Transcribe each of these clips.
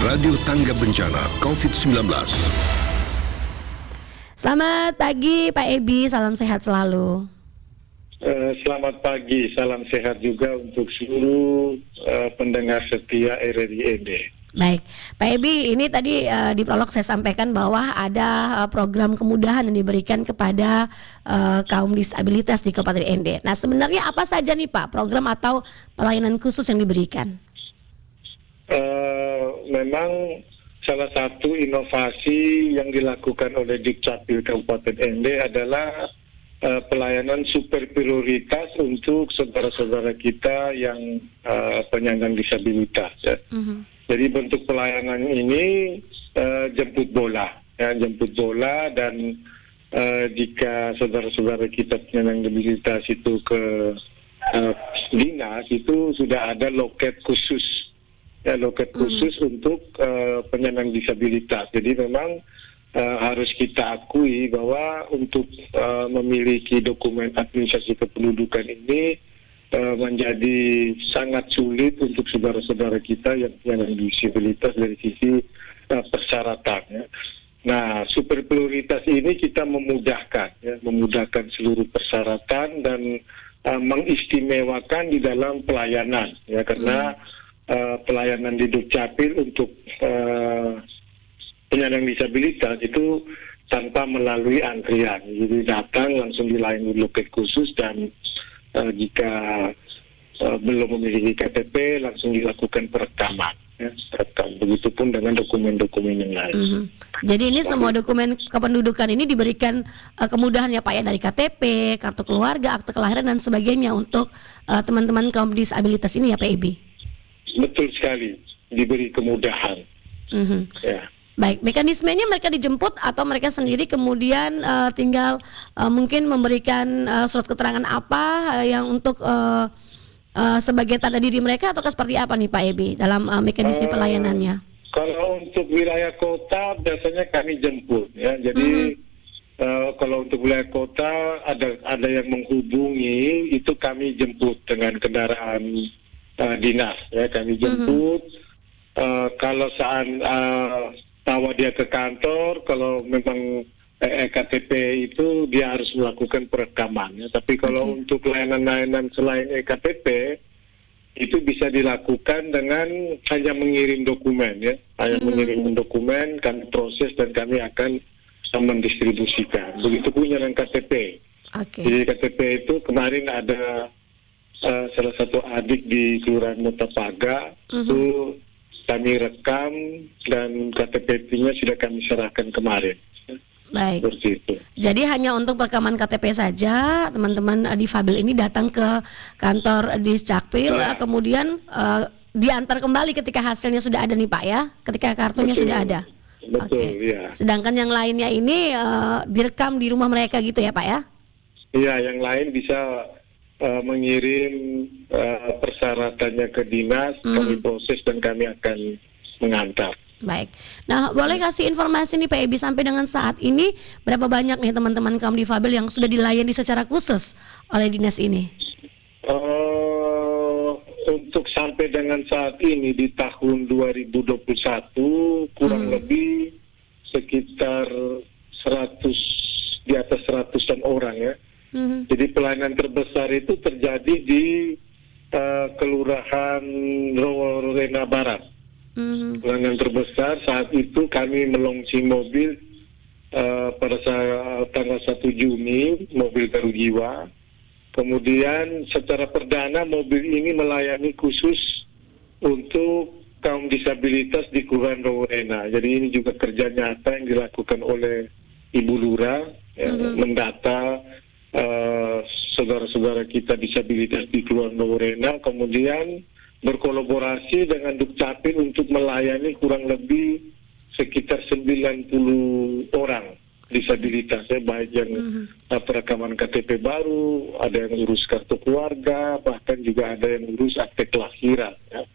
Radio Tangga Bencana COVID-19. Selamat pagi Pak Ebi, salam sehat selalu. Selamat pagi, salam sehat juga untuk seluruh pendengar setia RRI ED. Baik, Pak Ebi, ini tadi di prolog saya sampaikan bahwa ada program kemudahan yang diberikan kepada kaum disabilitas di Kabupaten Ende. Nah, sebenarnya apa saja nih Pak program atau pelayanan khusus yang diberikan? Memang salah satu inovasi yang dilakukan oleh Dukcapil Kabupaten Ende adalah pelayanan super prioritas untuk saudara-saudara kita yang penyandang disabilitas. Ya. Jadi bentuk pelayanan ini jemput bola dan jika saudara-saudara kita penyandang disabilitas itu ke dinas itu sudah ada loket khusus. Khusus untuk penyandang disabilitas. Jadi memang harus kita akui bahwa untuk memiliki dokumen administrasi kependudukan ini menjadi sangat sulit untuk saudara-saudara kita yang penyandang disabilitas dari sisi persyaratannya. Nah, super prioritas ini kita memudahkan seluruh persyaratan dan mengistimewakan di dalam pelayanan, ya karena pelayanan di Dukcapil untuk penyandang disabilitas itu tanpa melalui antrian. Jadi datang langsung dilayani loket khusus dan jika belum memiliki KTP langsung dilakukan perekaman. Ya, begitupun dengan dokumen-dokumen yang lain. Jadi ini semua dokumen kependudukan ini diberikan kemudahan ya Pak ya, dari KTP, kartu keluarga, akte kelahiran dan sebagainya untuk teman-teman kaum disabilitas ini ya Pak Ebi. Betul sekali, diberi kemudahan. Ya. Baik, mekanismenya mereka dijemput atau mereka sendiri kemudian tinggal mungkin memberikan surat keterangan apa yang untuk sebagai tanda diri mereka atau seperti apa nih Pak Ebi dalam mekanisme pelayanannya? Kalau untuk wilayah kota biasanya kami jemput ya. Jadi kalau untuk wilayah kota ada yang menghubungi itu kami jemput dengan kendaraan dinas ya, kami jemput. Kalau saat bawa dia ke kantor, kalau memang EKTP itu dia harus melakukan perekaman ya. Tapi kalau untuk layanan-layanan selain EKTP itu bisa dilakukan dengan hanya mengirim dokumen ya, mengirim dokumen kami proses dan kami akan mendistribusikan. Begitupun dengan KTP. Jadi KTP itu kemarin ada salah satu adik di Kelurahan Motapaga itu kami rekam dan KTP-nya sudah kami serahkan kemarin. Baik. Seperti itu. Jadi hanya untuk perekaman KTP saja teman-teman difabel ini datang ke kantor Dukcapil kemudian diantar kembali ketika hasilnya sudah ada nih Pak ya, ketika kartunya sudah ada. Betul, ya. Sedangkan yang lainnya ini direkam di rumah mereka gitu ya Pak ya? Iya, yang lain bisa mengirim persyaratannya ke dinas, kami proses dan kami akan mengantar. Baik. Nah, boleh kasih informasi nih Pak Ebi sampai dengan saat ini berapa banyak nih teman-teman kaum difabel yang sudah dilayani secara khusus oleh dinas ini? Untuk sampai dengan saat ini di tahun 2021 kurang lebih sekitar 100 di atas 100-an orang ya. Jadi pelayanan terbesar itu terjadi di Kelurahan Rowena Barat. Pelayanan terbesar saat itu kami meluncing mobil pada saat tanggal 1 Juni, mobil baru jiwa. Kemudian secara perdana mobil ini melayani khusus untuk kaum disabilitas di Kelurahan Rowena. Jadi ini juga kerja nyata yang dilakukan oleh Ibu Lurah mendata saudara-saudara kita disabilitas di Kelurahan Rowena, kemudian berkolaborasi dengan Dukcapil untuk melayani kurang lebih sekitar 90 orang disabilitas ya, baik yang perekaman KTP baru, ada yang urus kartu keluarga, bahkan juga ada yang urus akte kelahiran ya.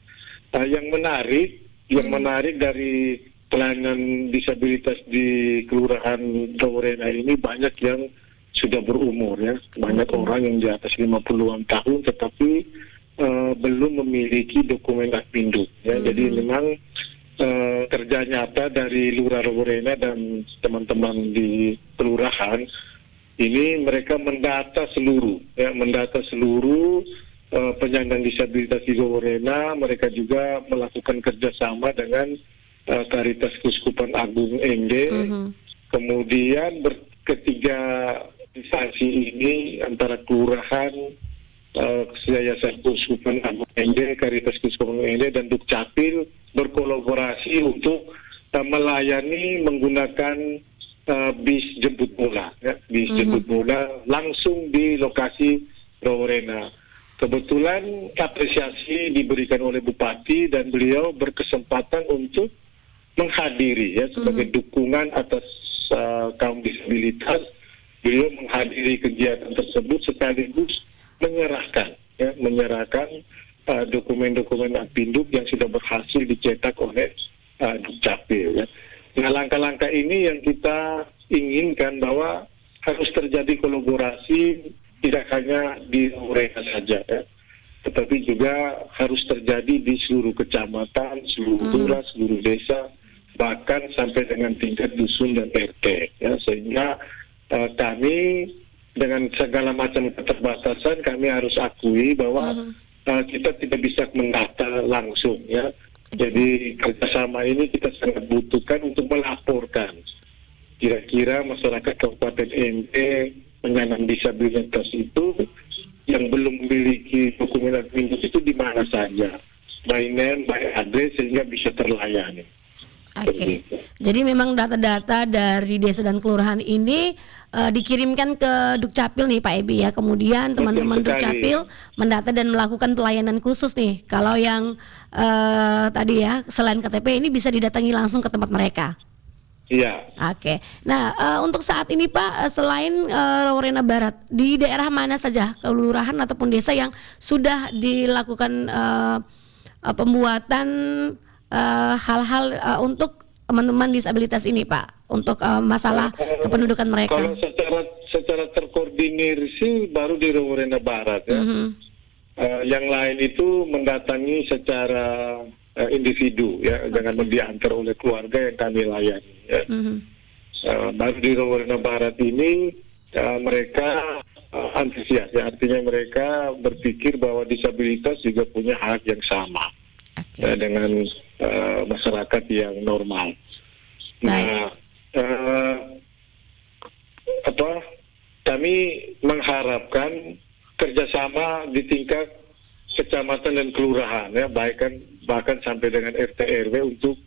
Yang menarik dari pelayanan disabilitas di Kelurahan Rowena ini banyak yang sudah berumur ya, banyak orang yang di atas 50-an tahun tetapi belum memiliki dokumen Akpinduk ya. Jadi memang kerja nyata dari Lurah Roborena dan teman-teman di kelurahan. Ini mereka mendata seluruh penyandang disabilitas di Roborena. Mereka juga melakukan kerjasama dengan Karitas Keuskupan Agung Ende. Kemudian ketiga instansi ini antara kelurahan, Yayasan Keuskupan Agung Ende, Karitas Keuskupan Agung Ende, dan Dukcapil berkolaborasi untuk melayani menggunakan bis jemput bola, jemput bola langsung di lokasi Roborena. Kebetulan apresiasi diberikan oleh Bupati dan beliau berkesempatan untuk menghadiri sebagai dukungan atas kaum disabilitas. Beliau menghadiri kegiatan tersebut sekaligus menyerahkan dokumen-dokumen Apinduk yang sudah berhasil dicetak oleh Dukcapil. Nah, langkah-langkah ini yang kita inginkan bahwa harus terjadi kolaborasi tidak hanya di Roborena saja, tetapi juga harus terjadi di seluruh kecamatan, seluruh lurah, seluruh desa, bahkan sampai dengan tingkat dusun dan RT. Sehingga kami dengan segala macam keterbatasan kami harus akui bahwa kita tidak bisa mendata langsung. Jadi kerjasama ini kita sangat butuhkan untuk melaporkan kira-kira masyarakat Kabupaten Ente penyandang disabilitas itu yang belum memiliki dokumen Apinduk itu di mana saja, by name, by address, sehingga bisa terlayani. Oke. Jadi memang data-data dari desa dan kelurahan ini dikirimkan ke Dukcapil nih Pak Ebi ya. Kemudian teman-teman Dukcapil mendata dan melakukan pelayanan khusus nih. Kalau yang tadi ya selain KTP ini bisa didatangi langsung ke tempat mereka. Iya. Oke. Nah, untuk saat ini Pak, selain Roborena Barat, di daerah mana saja kelurahan ataupun desa yang sudah dilakukan pembuatan hal-hal untuk teman-teman disabilitas ini Pak, untuk masalah kependudukan mereka? Kalau secara terkoordinir sih baru di Roborena Barat ya. Yang lain itu mendatangi secara individu ya, dengan diantar oleh keluarga yang kami layani ya. Baru di Roborena Barat ini mereka antusias ya, artinya mereka berpikir bahwa disabilitas juga punya hak yang sama dengan masyarakat yang normal. Nah, kami mengharapkan kerjasama di tingkat kecamatan dan kelurahan ya, bahkan sampai dengan RT RW untuk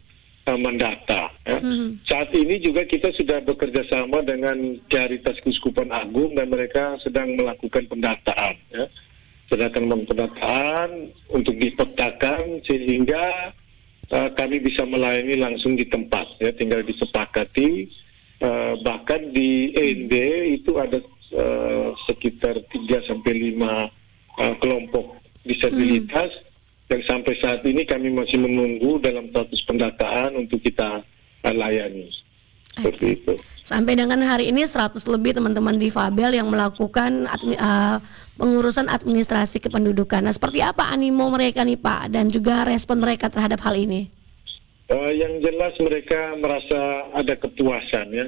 mendata. Ya. Saat ini juga kita sudah bekerja sama dengan Karitas Keuskupan Agung dan mereka sedang melakukan pendataan. Ya. Sedangkan pendataan untuk dipetakan sehingga kami bisa melayani langsung di tempat, ya, tinggal disepakati. Bahkan di END itu ada sekitar 3-5 kelompok disabilitas yang sampai saat ini kami masih menunggu dalam status pendataan untuk kita layani. Seperti itu. Sampai dengan hari ini 100 lebih teman-teman difabel yang melakukan pengurusan administrasi kependudukan. Nah, seperti apa animo mereka nih Pak dan juga respon mereka terhadap hal ini? Yang jelas mereka merasa ada kepuasan ya,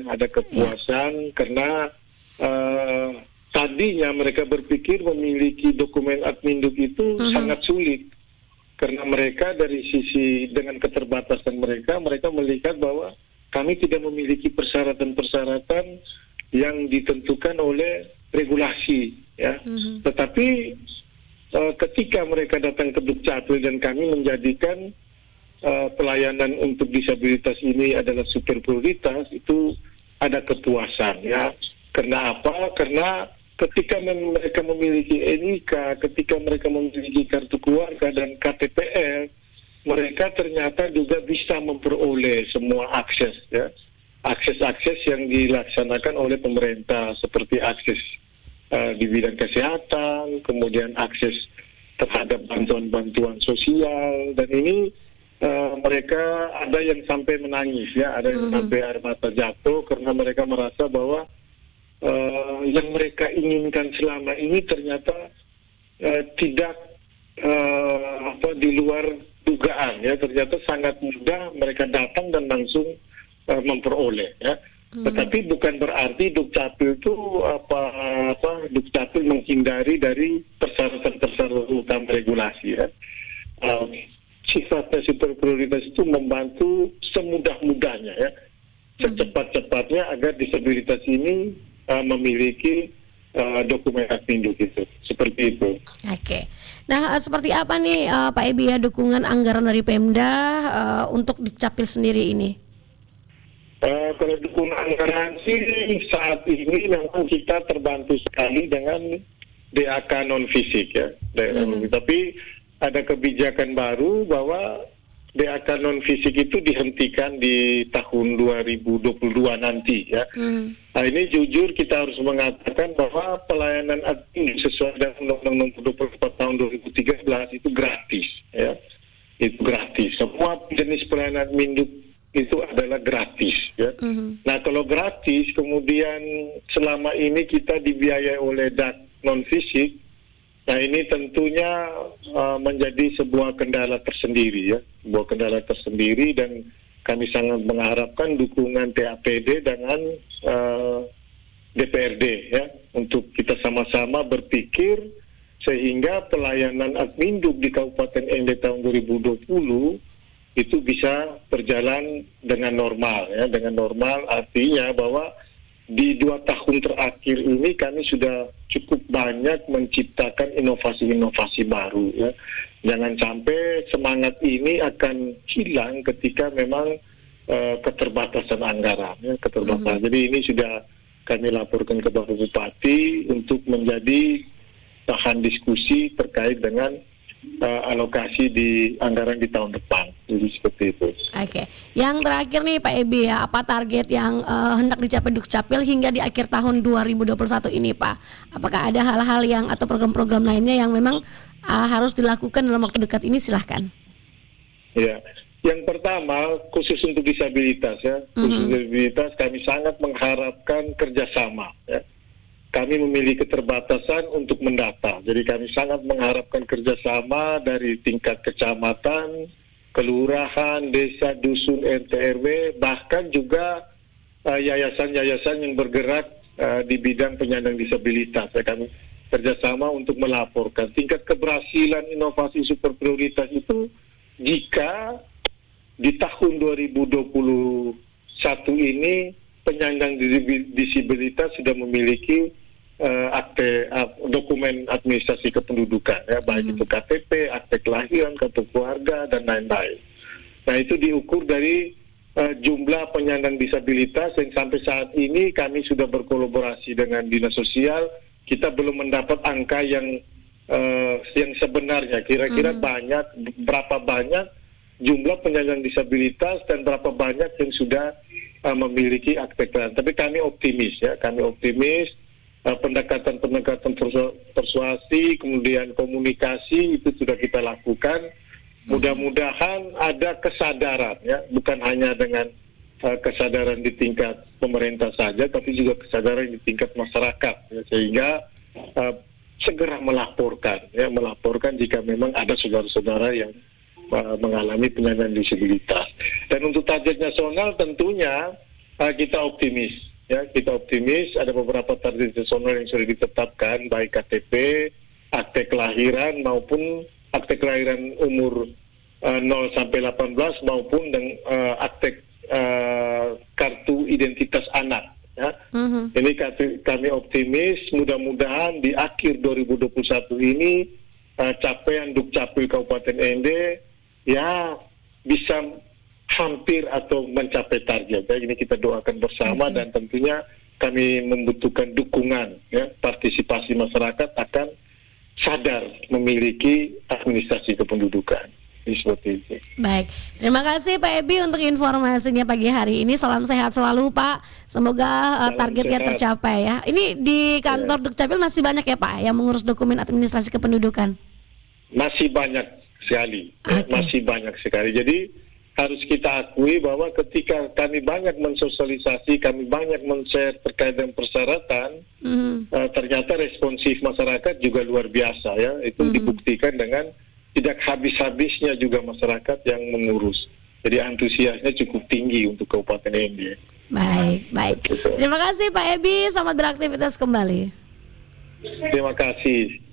karena tadinya mereka berpikir memiliki dokumen Apinduk itu sangat sulit. Karena mereka dari sisi dengan keterbatasan mereka melihat bahwa kami tidak memiliki persyaratan-persyaratan yang ditentukan oleh regulasi, ya. Tetapi ketika mereka datang ke Dukcapil dan kami menjadikan pelayanan untuk disabilitas ini adalah super prioritas, itu ada kepuasan, ya. Karena apa? Karena ketika mereka memiliki NIK, ketika mereka memiliki kartu keluarga dan KTPL, mereka ternyata juga bisa memperoleh semua akses, ya, akses yang dilaksanakan oleh pemerintah seperti akses di bidang kesehatan, kemudian akses terhadap bantuan-bantuan sosial, dan ini mereka ada yang sampai menangis, ya, ada yang sampai air mata jatuh karena mereka merasa bahwa yang mereka inginkan selama ini ternyata tidak di luar dugaan ya, ternyata sangat mudah mereka datang dan langsung memperoleh ya. Tetapi bukan berarti Dukcapil itu Dukcapil menghindari dari persyaratan-persyaratan utama regulasi ya. Sifatnya super prioritas itu membantu semudah-mudahnya ya, secepat-cepatnya agar disabilitas ini memiliki dokumen hak induk itu, seperti itu. Oke. Nah, seperti apa nih Pak Ebi ya dukungan anggaran dari Pemda untuk Dukcapil sendiri ini? Kalau dukungan anggaran sih saat ini memang kita terbantu sekali dengan DAK non fisik ya. Tapi ada kebijakan baru bahwa DAK non fisik itu dihentikan di tahun 2022 nanti ya. Nah, ini jujur kita harus mengatakan bahwa pelayanan admin sesuai dengan Undang-Undang Nomor 24 tahun 2013 itu gratis ya. Itu gratis. Semua jenis pelayanan admin itu adalah gratis ya. Nah, kalau gratis kemudian selama ini kita dibiayai oleh DAK non fisik, nah ini tentunya menjadi sebuah kendala tersendiri ya, sebuah kendala tersendiri, dan kami sangat mengharapkan dukungan TAPD dengan DPRD ya untuk kita sama-sama berpikir sehingga pelayanan adminduk di Kabupaten Ende tahun 2020 itu bisa berjalan dengan normal ya, dengan normal artinya bahwa di 2 tahun terakhir ini kami sudah cukup banyak menciptakan inovasi-inovasi baru ya. Jangan sampai semangat ini akan hilang ketika memang keterbatasan anggaran ya, keterbatasan. Jadi ini sudah kami laporkan ke Bapak Bupati untuk menjadi bahan diskusi terkait dengan alokasi di anggaran di tahun depan. Jadi seperti itu. Oke. Yang terakhir nih Pak Ebi ya, apa target yang hendak dicapai Dukcapil hingga di akhir tahun 2021 ini Pak? Apakah ada hal-hal yang atau program-program lainnya yang memang harus dilakukan dalam waktu dekat ini? Silahkan. Ya, yang pertama khusus untuk disabilitas ya, khusus disabilitas kami sangat mengharapkan kerjasama ya. Kami memiliki keterbatasan untuk mendata, jadi kami sangat mengharapkan kerjasama dari tingkat kecamatan, kelurahan, desa, dusun, RT, RW, bahkan juga yayasan-yayasan yang bergerak di bidang penyandang disabilitas. Ya, kami kerjasama untuk melaporkan tingkat keberhasilan inovasi super prioritas itu jika di tahun 2021 ini penyandang disabilitas sudah memiliki dokumen administrasi kependudukan ya, baik itu KTP, akte kelahiran, kartu keluarga, dan lain-lain. Nah, itu diukur dari jumlah penyandang disabilitas yang sampai saat ini kami sudah berkolaborasi dengan Dinas Sosial, kita belum mendapat angka yang sebenarnya, kira-kira berapa banyak jumlah penyandang disabilitas dan berapa banyak yang sudah memiliki akte kelahiran. Tapi kami optimis ya, pendekatan-pendekatan persuasi, kemudian komunikasi itu sudah kita lakukan. Mudah-mudahan ada kesadaran ya, bukan hanya dengan kesadaran di tingkat pemerintah saja, tapi juga kesadaran di tingkat masyarakat ya, sehingga segera melaporkan jika memang ada saudara-saudara yang mengalami penyandang disabilitas. Dan untuk target nasional tentunya kita optimis. Ya, kita optimis ada beberapa target nasional yang sudah ditetapkan, baik KTP, akte kelahiran maupun akte kelahiran umur 0 sampai 18 maupun akte kartu identitas anak. Ya. Ini kami optimis, mudah-mudahan di akhir 2021 ini capaian Dukcapil Kabupaten Ende ya bisa hampir atau mencapai target. Ya, ini kita doakan bersama dan tentunya kami membutuhkan dukungan ya, partisipasi masyarakat akan sadar memiliki administrasi kependudukan. Ini seperti itu. Baik, terima kasih Pak Ebi untuk informasinya pagi hari ini. Salam sehat selalu Pak. Semoga targetnya tercapai ya. Ini di kantor Dukcapil masih banyak ya Pak yang mengurus dokumen administrasi kependudukan? Masih banyak sekali. Okay. Masih banyak sekali. Jadi harus kita akui bahwa ketika kami banyak mensosialisasi, kami banyak men-share terkait dengan persyaratan, ternyata responsif masyarakat juga luar biasa ya. Itu dibuktikan dengan tidak habis-habisnya juga masyarakat yang mengurus. Jadi antusiasnya cukup tinggi untuk Kabupaten ND. Baik. Terima kasih Pak Ebi, selamat beraktivitas kembali. Terima kasih.